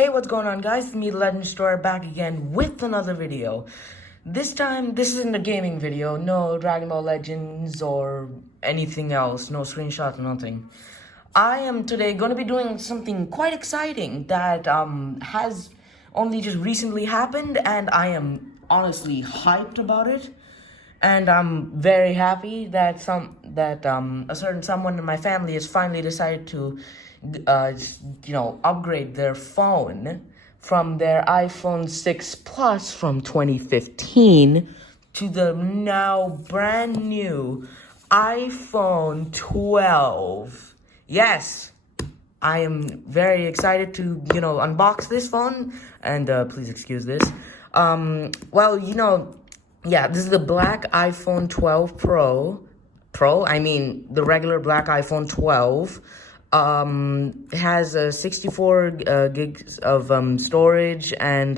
Hey, what's going on, guys? It's me, the Legend Store, back again with another video. This time, this isn't a gaming video. No Dragon Ball Legends or anything else. No screenshots, nothing. I am today going to be doing something quite exciting that has only just recently happened, and I am honestly hyped about it. And I'm very happy that a certain someone in my family has finally decided to, upgrade their phone from their iPhone 6 Plus from 2015 to the now brand new iPhone 12. Yes, I am very excited to, unbox this phone, and please excuse this. Yeah, this is the black iPhone 12 Pro. The regular black iPhone 12. It has 64 gigs of storage, and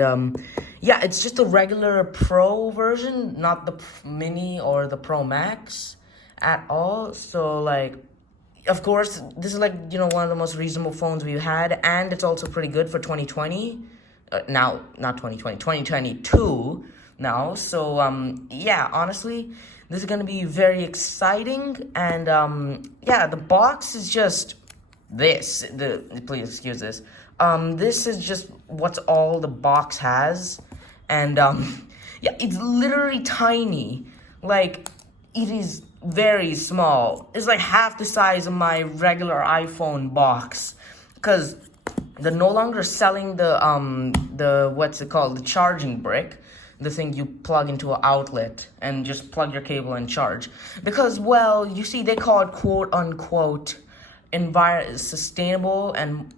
yeah, it's just a regular Pro version, not the Mini or the Pro Max at all. So, like, of course, this is like, one of the most reasonable phones we've had, and it's also pretty good for 2020. Now, not 2020, 2022 now. So, yeah, honestly, this is going to be very exciting. And, yeah, the box is just this. Please excuse this. This is just what's all the box has. And, yeah, it's literally tiny. Like, it is very small. It's like half the size of my regular iPhone box. Because they're no longer selling the what's it called, the charging brick, the thing you plug into an outlet and just plug your cable and charge. Because, well, you see, they call it quote unquote sustainable, and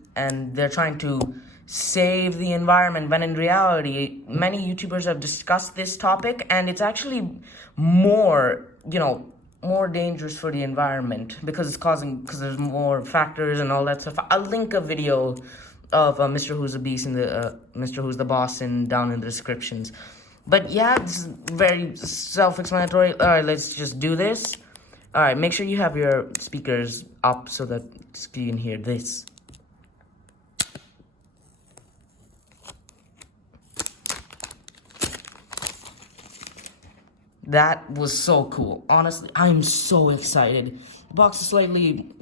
they're trying to save the environment, when in reality, many YouTubers have discussed this topic, and it's actually more dangerous for the environment because there's more factors and all that stuff. I'll link a video of Mr. Who's the Beast and Mr. Who's the Boss down in the descriptions. But yeah, this is very self-explanatory. All right, let's just do this. All right, make sure you have your speakers up so that you can hear this. That was so cool. Honestly, I'm so excited. The box is slightly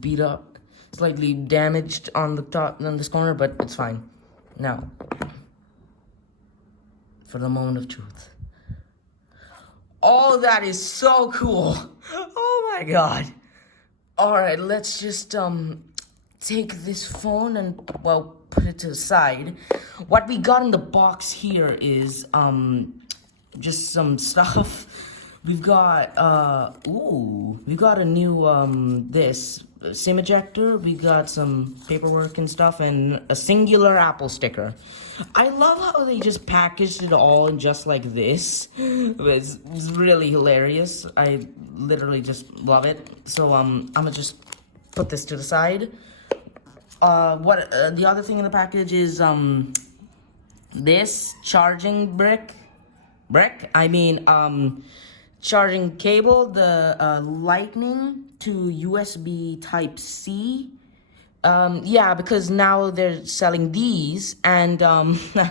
beat up, slightly damaged on the top, on this corner, but it's fine. Now, for the moment of truth. Oh, that is so cool. Oh my god. All right, let's just take this phone and, well, put it to the side. What we got in the box here is just some stuff. We've got we got a new this SIM ejector. We got some paperwork and stuff, and a singular Apple sticker. I love how they just packaged it all in just like this. It's really hilarious. I literally just love it. So I'm gonna just put this to the side. The other thing in the package is this charging charging cable, the lightning to USB Type-C. Yeah, because now they're selling these, and yeah,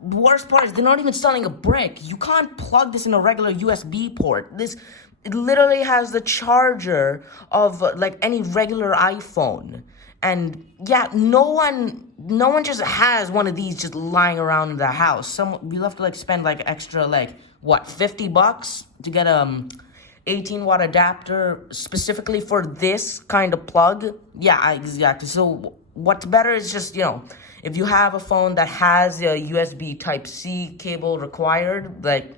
the worst part is they're not even selling a brick. You can't plug this in a regular USB port. It literally has the charger of like any regular iPhone. And yeah, no one just has one of these just lying around in the house. We'll have to like spend like extra like what, $50 to get 18-watt adapter specifically for this kind of plug. Yeah, exactly. So what's better is just, if you have a phone that has a USB Type-C cable required, like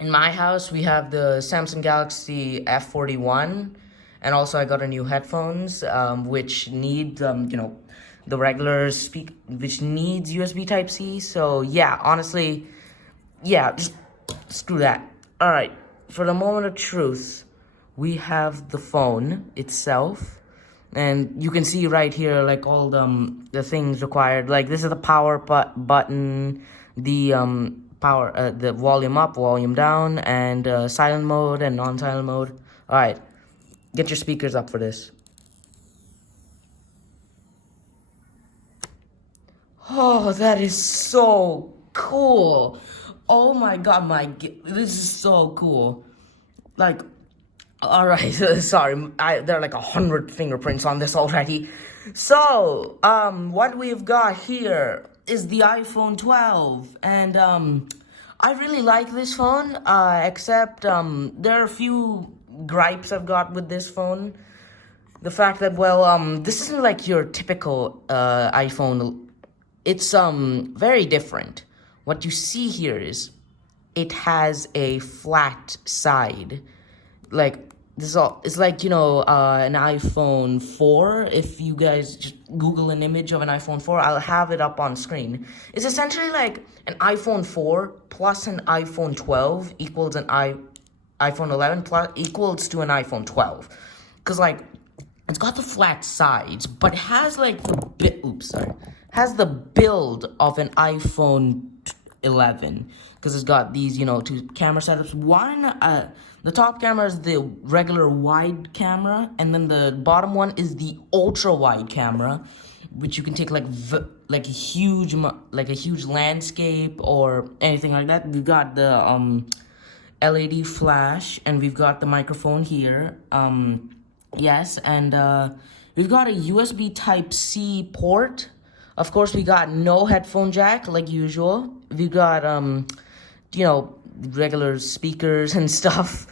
in my house, we have the Samsung Galaxy F41, and also I got a new headphones, which need, the regular which needs USB Type-C. So yeah, honestly, yeah, just screw that. All right, for the moment of truth, we have the phone itself, and you can see right here, like, all the things required. Like, this is the power button, the the volume up, volume down, and silent mode and non-silent mode. All right, get your speakers up for this. Oh, that is so cool. Oh my god, this is so cool. Like, all right, sorry, there are like 100 fingerprints on this already. So, what we've got here is the iPhone 12, and I really like this phone. Except there are a few gripes I've got with this phone. The fact that, well, this isn't like your typical iPhone. It's very different. What you see here is it has a flat side. Like, this is all, it's like, an iPhone 4. If you guys just Google an image of an iPhone 4, I'll have it up on screen. It's essentially like an iPhone 4 plus an iPhone 12 equals an iPhone 11 plus equals to an iPhone 12. Because, like, it's got the flat sides, but it has like has the build of an iPhone 11, because it's got these, two camera setups. One, the top camera is the regular wide camera, and then the bottom one is the ultra wide camera, which you can take like a huge landscape or anything like that. We've got the LED flash, and we've got the microphone here. Yes, and we've got a USB Type-C port. Of course, we got no headphone jack like usual. We've got regular speakers and stuff.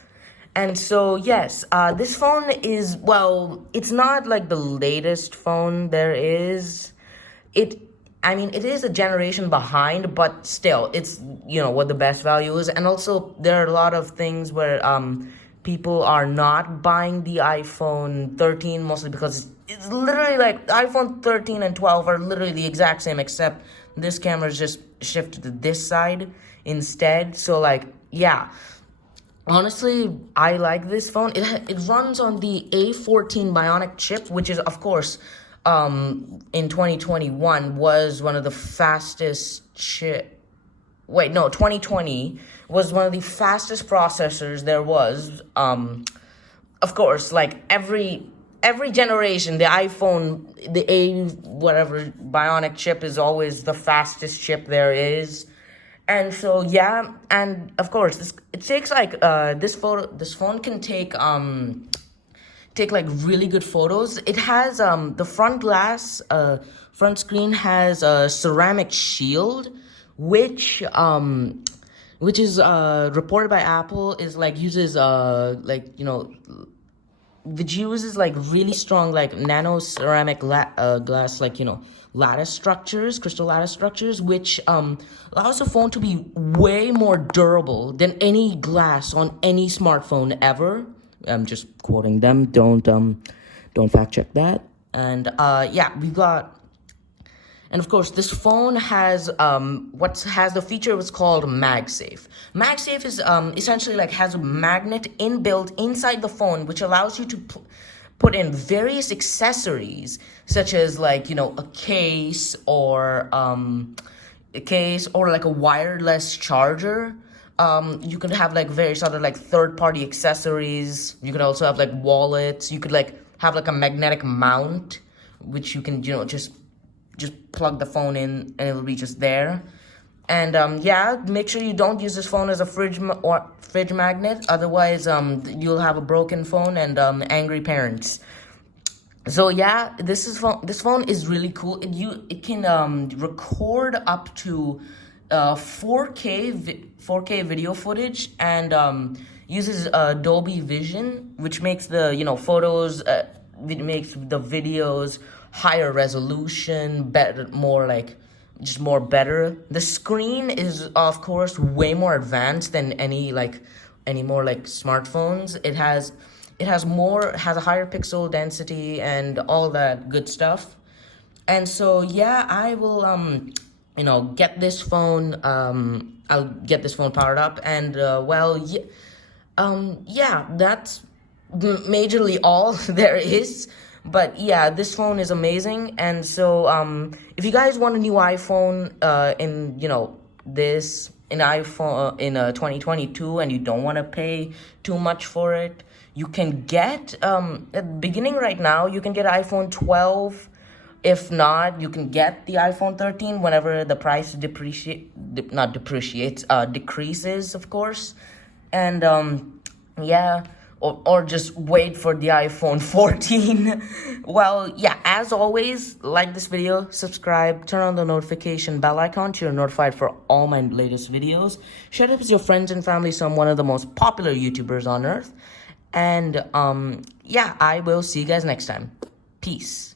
And so yes, this phone is, well, it's not like the latest phone there is. It is a generation behind, but still, it's, what the best value is. And also, there are a lot of things where people are not buying the iPhone 13, mostly because it's literally like iPhone 13 and 12 are literally the exact same, except this camera is just shifted to this side instead. So, like, yeah. Honestly, I like this phone. It runs on the A14 Bionic chip, which is, of course, in 2021 was one of the fastest 2020 was one of the fastest processors there was. Of course, like every generation, the iPhone, the Bionic chip is always the fastest chip there is. And so, yeah, and of course, it takes like this phone can take like really good photos. It has the front screen has a ceramic shield, which is reported by Apple is like uses which uses like really strong like nano ceramic glass, like, lattice structures, crystal lattice structures, which allows the phone to be way more durable than any glass on any smartphone ever. I'm just quoting them. Don't fact check that. And yeah, and of course, this phone has the feature what's called MagSafe. MagSafe is essentially like has a magnet inbuilt inside the phone, which allows you to put in various accessories, such as like, a case or like a wireless charger. You could have like various other like third-party accessories. You could also have like wallets. You could like have like a magnetic mount, which you can, just plug the phone in and it'll be just there. And yeah, make sure you don't use this phone as a fridge magnet. Otherwise, you'll have a broken phone and angry parents. So yeah, this phone is really cool. It can record up to 4K video footage, and uses Dolby Vision, which makes the photos, it makes the videos higher resolution, better, more like just more better. The screen is of course way more advanced than any more like smartphones. It has a higher pixel density and all that good stuff. And so yeah, I will get this phone. I'll get this phone powered up, and yeah, that's majorly all there is. But yeah, this phone is amazing. And so if you guys want a new iPhone in 2022, and you don't want to pay too much for it, you can get at the beginning right now, you can get iPhone 12 If not, you can get the iPhone 13 whenever the price decreases, of course. And yeah, or just wait for the iPhone 14. Well, yeah, as always, like this video, subscribe, turn on the notification bell icon so you're notified for all my latest videos. Share it with your friends and family, so I'm one of the most popular YouTubers on earth. And yeah, I will see you guys next time. Peace.